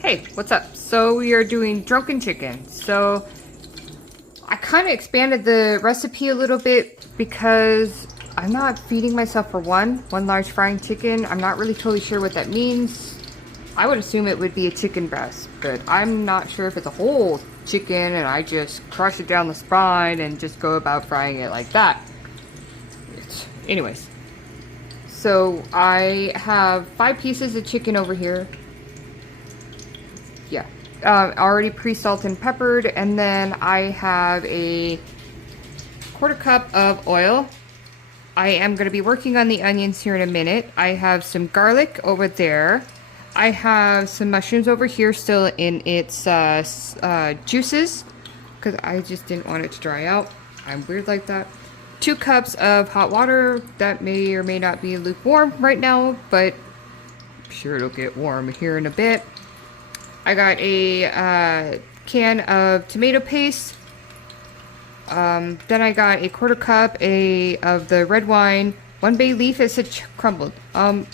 Hey, what's up? So we are doing drunken chicken. So I kind of expanded the recipe a little bit because I'm not feeding myself for one large frying chicken. I'm not really totally sure what that means. I would assume it would be a chicken breast, but I'm not sure if it's a whole chicken and I just crush it down the spine and just go about frying it like that. Anyways, so I have 5 pieces of chicken over here. Yeah, already pre-salt and peppered, and then I have a 1/4 cup of oil. I am going to be working on the onions here in a minute. I have some garlic over there. I have some mushrooms over here still in its juices because I just didn't want it to dry out. I'm weird like that. 2 cups of hot water that may or may not be lukewarm right now, but I'm sure it'll get warm here in a bit. I got a can of tomato paste. Then I got a 1/4 cup of the red wine. 1 bay leaf. It said crumbled. I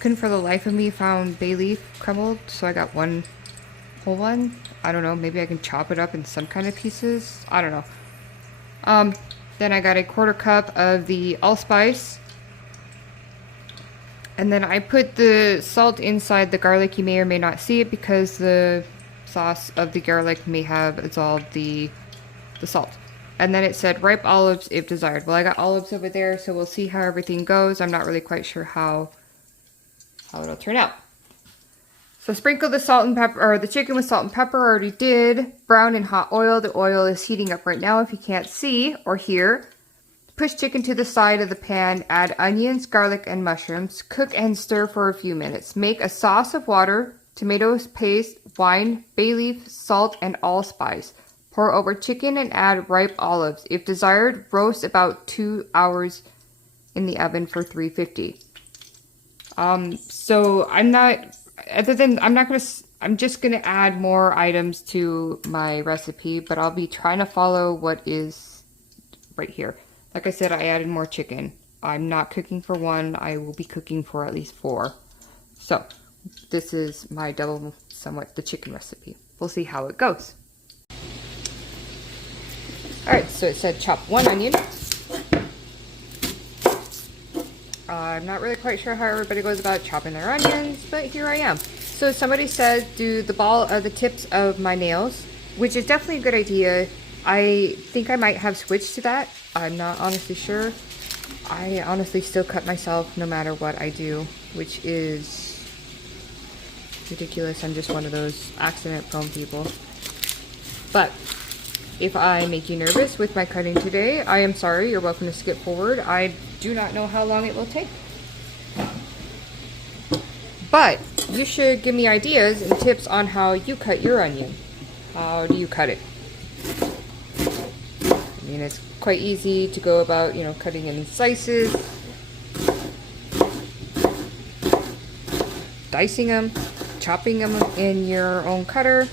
couldn't for the life of me found bay leaf crumbled, so I got 1 whole one. I don't know. Maybe I can chop it up in some kind of pieces. I don't know. Then I got a 1/4 cup of the allspice. And then I put the salt inside the garlic. You may or may not see it because the sauce of the garlic may have absorbed the salt. And then it said ripe olives if desired. Well, I got olives over there, so we'll see how everything goes. I'm not really quite sure how it'll turn out. So sprinkle the salt and pepper, or the chicken with salt and pepper. I already did. Brown in hot oil. The oil is heating up right now if you can't see or hear. Push chicken to the side of the pan, add onions, garlic, and mushrooms. Cook and stir for a few minutes. Make a sauce of water, tomato paste, wine, bay leaf, salt, and allspice. Pour over chicken and add ripe olives. If desired, roast about 2 hours in the oven for 350. So I'm just gonna add more items to my recipe, but I'll be trying to follow what is right here. Like I said, I added more chicken. I'm not cooking for 1. I will be cooking for at least 4. So, this is my the chicken recipe. We'll see how it goes. Alright, so it said chop 1 onion. I'm not really quite sure how everybody goes about chopping their onions, but here I am. So somebody said do the tips of my nails, which is definitely a good idea. I think I might have switched to that. I'm not honestly sure. I honestly still cut myself no matter what I do, which is ridiculous. I'm just one of those accident-prone people. But if I make you nervous with my cutting today, I am sorry. You're welcome to skip forward. I do not know how long it will take. But you should give me ideas and tips on how you cut your onion. How do you cut it? I mean, it's quite easy to go about, cutting in slices, dicing them, chopping them in your own cutter.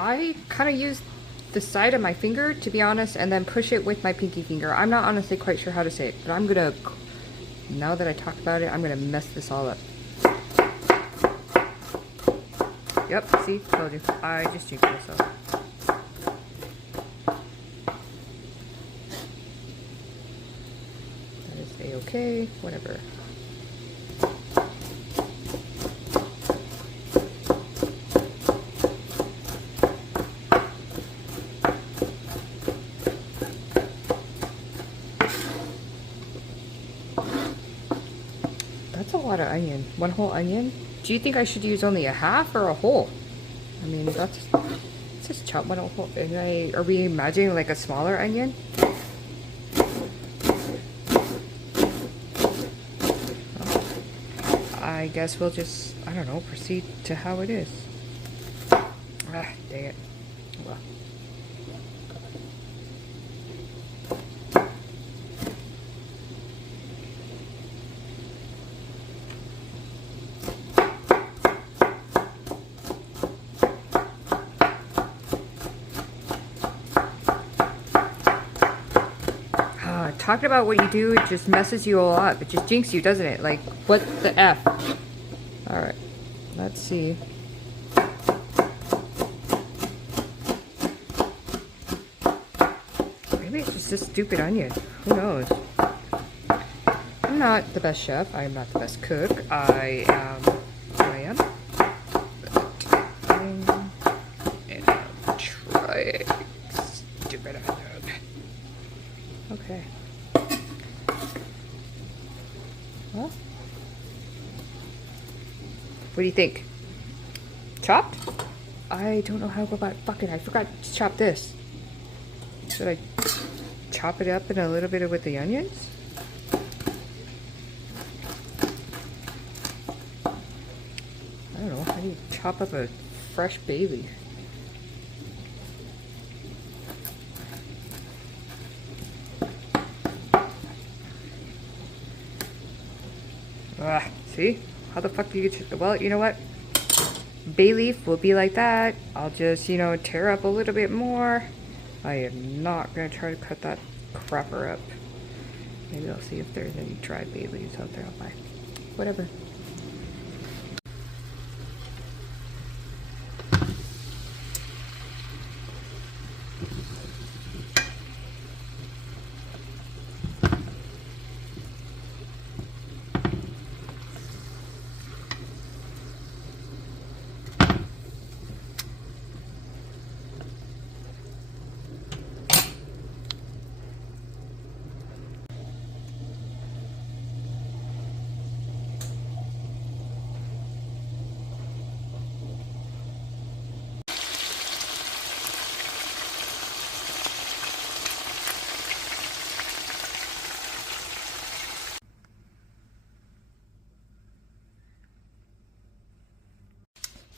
I kind of use the side of my finger, to be honest, and then push it with my pinky finger. I'm not honestly quite sure how to say it, but now that I talk about it, I'm gonna mess this all up. Yep, see, told you. I just jinxed myself. That is a-okay, whatever. That's a lot of onion. 1 whole onion? Do you think I should use only a half or a whole? I mean, let's just chop 1 whole. Are we imagining like a smaller onion? Well, I guess we'll just, I don't know, proceed to how it is. Ah, dang it. Well. talking about what you do, it just messes you all up. It just jinxes you, doesn't it? Like, what the F? Alright, let's see. Maybe it's just this stupid onion. Who knows? I'm not the best chef. I'm not the best cook. I am who I am. And I'm trying. Stupid onion. Okay. Well, what do you think? Chopped? I don't know how to go about fucking. I forgot to chop this. Should I chop it up in a little bit with the onions? I don't know. How do you chop up a fresh bay leaf? See? How the fuck do you get... Well, you know what? Bay leaf will be like that. I'll just, you know, tear up a little bit more. I am not going to try to cut that crapper up. Maybe I'll see if there's any dried bay leaves out there. I'll buy. Whatever.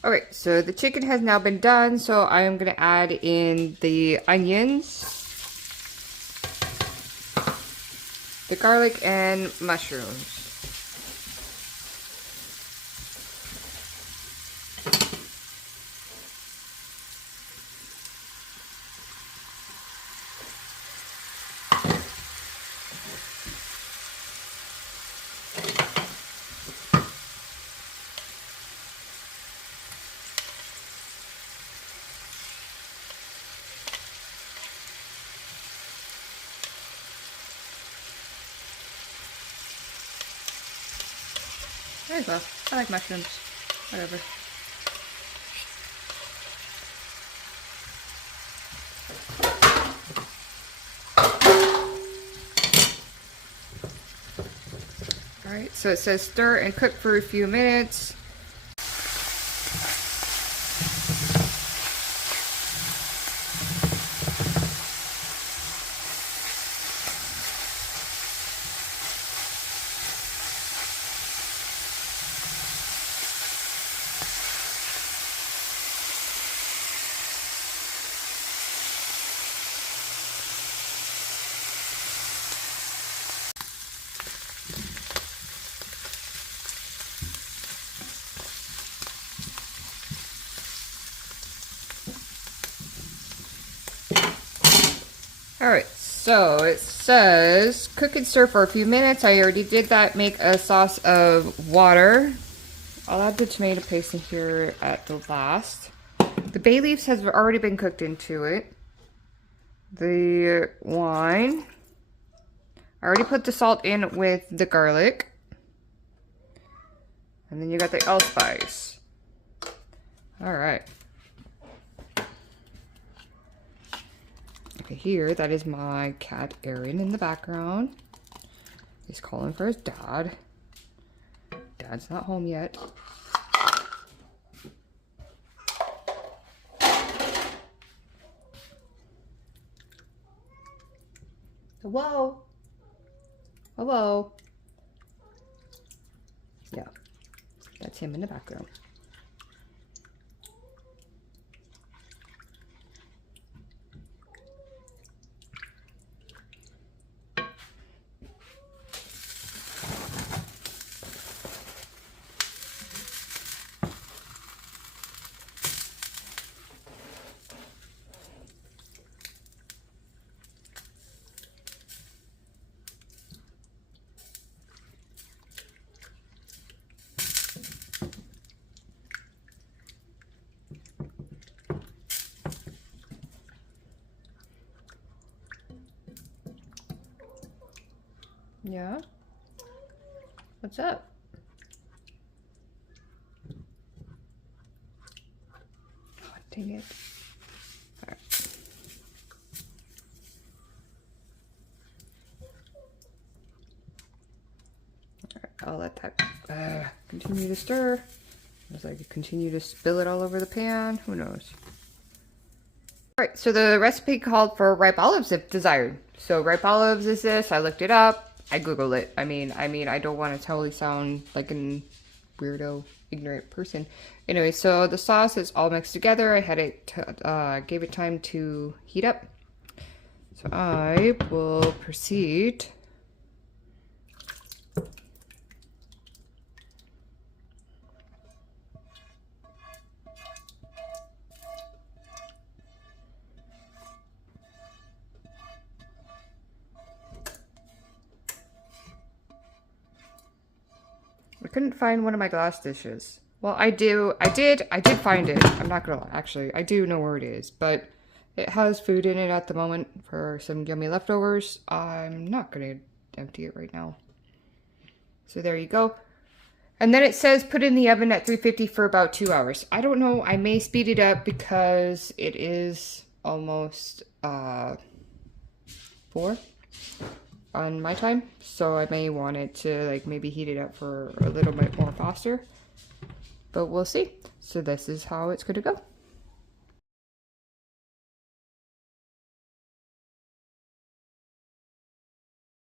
Alright, so the chicken has now been done, so I am going to add in the onions, the garlic, and mushrooms. There you go. I like mushrooms. Whatever. Alright, so it says stir and cook for a few minutes. Alright, so it says cook and stir for a few minutes. I already did that. Make a sauce of water. I'll add the tomato paste in here at the last. The bay leaves has already been cooked into it. The wine. I already put the salt in with the garlic. And then you got the allspice. Alright. Okay, here, that is my cat Aaron in the background. He's calling for his dad. Dad's not home yet. Hello? Hello? Yeah, that's him in the background. Yeah? What's up? Oh, dang it. All right. All right, I'll let that continue to stir. As I continue to spill it all over the pan, who knows? All right, so the recipe called for ripe olives if desired. So ripe olives is this, I looked it up, I Googled it. I mean, I don't want to totally sound like an weirdo, ignorant person. Anyway, so the sauce is all mixed together. I had it, gave it time to heat up. So I will proceed. I couldn't find one of my glass dishes. Well, I did find it. I'm not gonna lie. Actually, I do know where it is, but it has food in it at the moment for some yummy leftovers. I'm not gonna empty it right now. So there you go. And then it says put in the oven at 350 for about 2 hours. I don't know. I may speed it up because it is almost 4 on my time, so I may want it to like maybe heat it up for a little bit more faster, but we'll see. So this is how it's going to go.